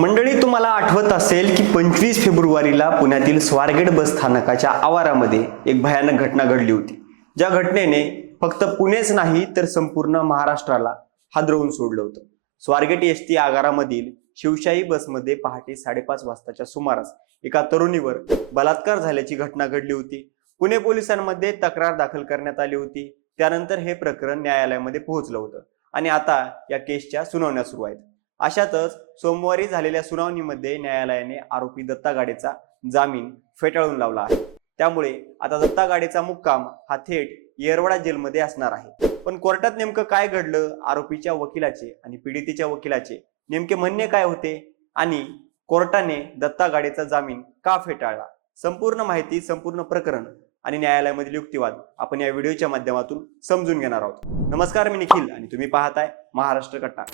मंडळी तुम्हाला आठवत असेल की पंचवीस फेब्रुवारीला पुण्यातील स्वारगेट बस स्थानकाच्या आवारामध्ये एक भयानक घटना घडली होती. ज्या घटनेने फक्त पुणेच नाही तर संपूर्ण महाराष्ट्राला हादरवून सोडलं होतं. स्वारगेट एस टी आगारामधील शिवशाही बसमध्ये पहाटे साडेपाच वाजताच्या सुमारास एका तरुणीवर बलात्कार झाल्याची घटना घडली होती. पुणे पोलिसांमध्ये तक्रार दाखल करण्यात आली होती. त्यानंतर हे प्रकरण न्यायालयामध्ये पोहोचलं होतं. आणि आता या केसच्या सुनावण्या सुरू आहेत. अशातच सोमवारी झालेल्या सुनावणीमध्ये न्यायालयाने आरोपी दत्ता गाडेचा जामीन फेटाळून लावला आहे. त्यामुळे आता दत्ता गाडेचा मुक्काम हा थेट येरवडा जेलमध्ये असणार आहे. पण कोर्टात नेमकं काय घडलं आरोपीच्या वकिलाचे आणि पीडितेच्या वकिलाचे नेमके म्हणणे काय होते आणि कोर्टाने दत्ता गाडेचा जामीन का फेटाळला? संपूर्ण माहिती संपूर्ण प्रकरण आणि न्यायालयामधील युक्तिवाद आपण या व्हिडिओच्या माध्यमातून समजून घेणार आहोत. नमस्कार मी निखिल आणि तुम्ही पाहताय महाराष्ट्र कट्टा.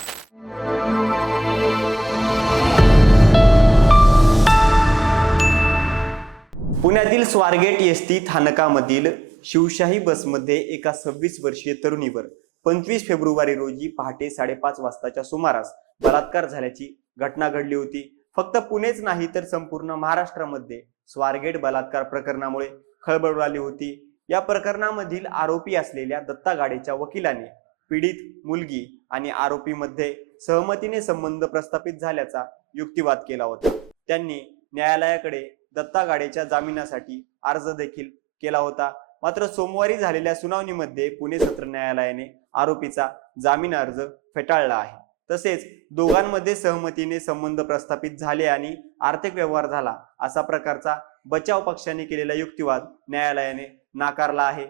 पुण्यातील स्वारगेट एस टी स्थानकामधील शिवशाही बसमध्ये एका सव्वीस वर्षीय तरुणीवर पंचवीस फेब्रुवारी रोजी पहाटे साडेपाच वाजताच्या सुमारास बलात्कार झाल्याची घटना घडली होती. फक्त पुणेच नाही तर संपूर्ण महाराष्ट्रामध्ये स्वारगेट बलात्कार प्रकरणामुळे खळबळ उडाली होती. या प्रकरणामधील आरोपी असलेल्या दत्ता गाडेच्या वकिलाने पीडित मुलगी आणि आरोपीमध्ये सहमतीने संबंध प्रस्थापित झाल्याचा युक्तिवाद केला होता. त्यांनी न्यायालयाकडे दत्ता गाडेच्या जामिनासाठी अर्ज देखील केला होता. मात्र सोमवारी झालेल्या सुनावणीमध्ये पुणे सत्र न्यायालयाने आरोपीचा जामीन अर्ज फेटाळला आहे. तसेच दोघांमध्ये सहमतीने संबंध प्रस्थापित झाले आणि आर्थिक व्यवहार झाला असा प्रकारचा बचाव पक्षाने केलेला युक्तिवाद न्यायालयाने नाकारला आहे.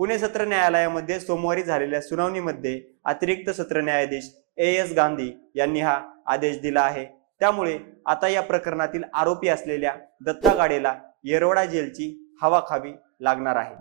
पुणे सत्र न्यायालयामध्ये सोमवारी झालेल्या सुनावणीमध्ये अतिरिक्त सत्र न्यायाधीश ए एस गांधी यांनी हा आदेश दिला आहे. त्यामुळे आता या प्रकरणातील आरोपी असलेल्या दत्ता गाडेला येरवडा जेलची हवा खावी लागणार आहे.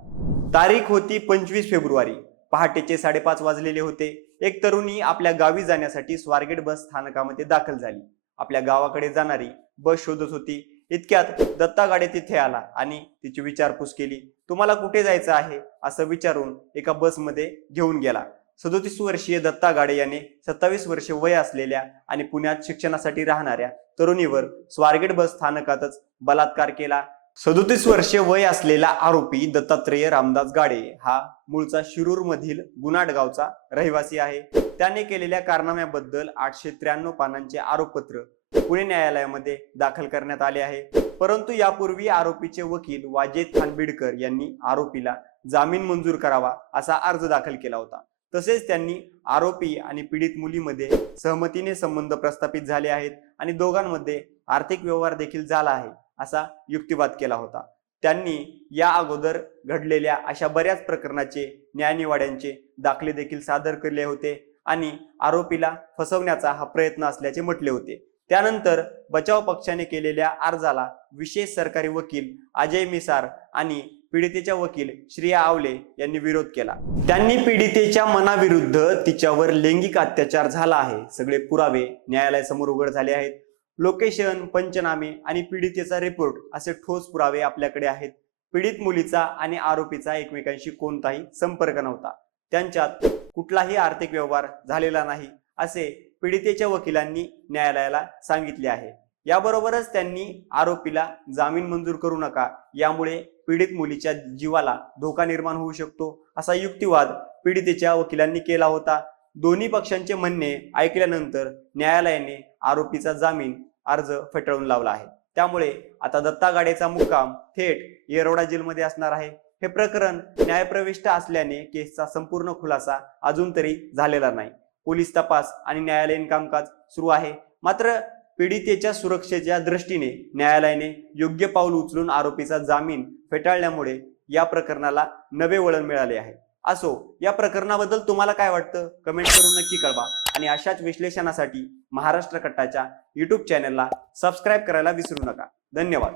तारीख होती पंचवीस फेब्रुवारी. पहाटेचे साडेपाच वाजलेले होते. एक तरुणी आपल्या गावी जाण्यासाठी स्वारगेट बस स्थानकामध्ये दाखल झाली. आपल्या गावाकडे जाणारी बस शोधत होती. इतक्यात दत्ता गाडे तिथे आला आणि तिची विचारपूस केली तुम्हाला कुठे जायचं आहे? असं विचारून एका बसमध्ये घेऊन गेला. सदोतीस वर्षीय दत्ता गाडे याने सत्तावीस वर्षे वय असलेल्या आणि पुण्यात शिक्षणासाठी राहणाऱ्या तरुणीवर स्वारगेट बस स्थानकातच बलात्कार केला. सदोतीस वर्षे वय असलेला आरोपी दत्तात्रेय रामदास गाडे हा मूळचा शिरूर मधील गुनाड गावचा रहिवासी आहे. त्याने केलेल्या कारनाम्याबद्दल आठशे त्र्याण्णव पानांचे आरोपपत्र पुणे न्यायालयामध्ये दाखल करण्यात आले आहे. परंतु यापूर्वी आरोपीचे वकील वाजेद खान बिडकर यांनी आरोपीला जामीन मंजूर करावा असा अर्ज दाखल केला होता. तसेच त्यांनी आरोपी आणि पीडित मुलीमध्ये सहमतीने संबंध प्रस्थापित झाले आहेत आणि दोघांमध्ये आर्थिक व्यवहार देखील झाला आहे असा युक्तिवाद केला होता. त्यांनी या अगोदर घडलेल्या अशा बऱ्याच प्रकरणाचे न्यायनिवाड्यांचे दाखले देखील सादर केले होते आणि आरोपीला फसवण्याचा हा प्रयत्न असल्याचे म्हटले होते. त्यानंतर बचाव पक्षाने केलेल्या अर्जाला विशेष सरकारी वकील अजय मिसार आणि पीडितेच्या वकील श्रिया आवले यांनी विरोध केला. त्यांनी पीडितेच्या मनाविरुद्ध तिच्यावर लैंगिक अत्याचार झाला आहे. सगळे पुरावे न्यायालयासमोर उघड झाले आहेत. लोकेशन पंचनामे आणि पीडितेचा रिपोर्ट असे ठोस पुरावे आपल्याकडे आहेत. पीडित मुलीचा आणि आरोपीचा एकमेकांशी कोणताही संपर्क नव्हता. त्यांच्यात कुठलाही आर्थिक व्यवहार झालेला नाही. असे पीडितेच्या वकिलांनी न्यायालयाला सांगितले आहे. याबरोबरच त्यांनी आरोपीला जामीन मंजूर करू नका यामुळे पीडित मुलीच्या जीवाला धोका निर्माण होऊ शकतो असा युक्तिवाद पीडितेच्या वकिलांनी केला होता. दोन्ही पक्षांचे म्हणणे ऐकल्यानंतर न्यायालयाने आरोपीचा जामीन अर्ज फेटाळून लावला आहे. त्यामुळे आता दत्ता गाडेचा मुक्काम थेट येरवडा जेलमध्ये असणार आहे. हे प्रकरण न्यायप्रविष्ट असल्याने केसचा संपूर्ण खुलासा अजून तरी झालेला नाही. पोलीस तपास आणि न्यायालयीन कामकाज सुरू आहे. मात्र पीडितेच्या सुरक्षेच्या दृष्टीने न्यायालयाने योग्य पाऊल उचलून आरोपीचा जामीन फेटाळल्यामुळे या प्रकरणाला नवे वळण मिळाले आहे. असो या प्रकरणाबद्दल तुम्हाला काय वाटतं? कमेंट करून नक्की कळवा. आणि अशाच विश्लेषणासाठी महाराष्ट्र कट्टाच्या युट्यूब चॅनलला सबस्क्राईब करायला विसरू नका. धन्यवाद.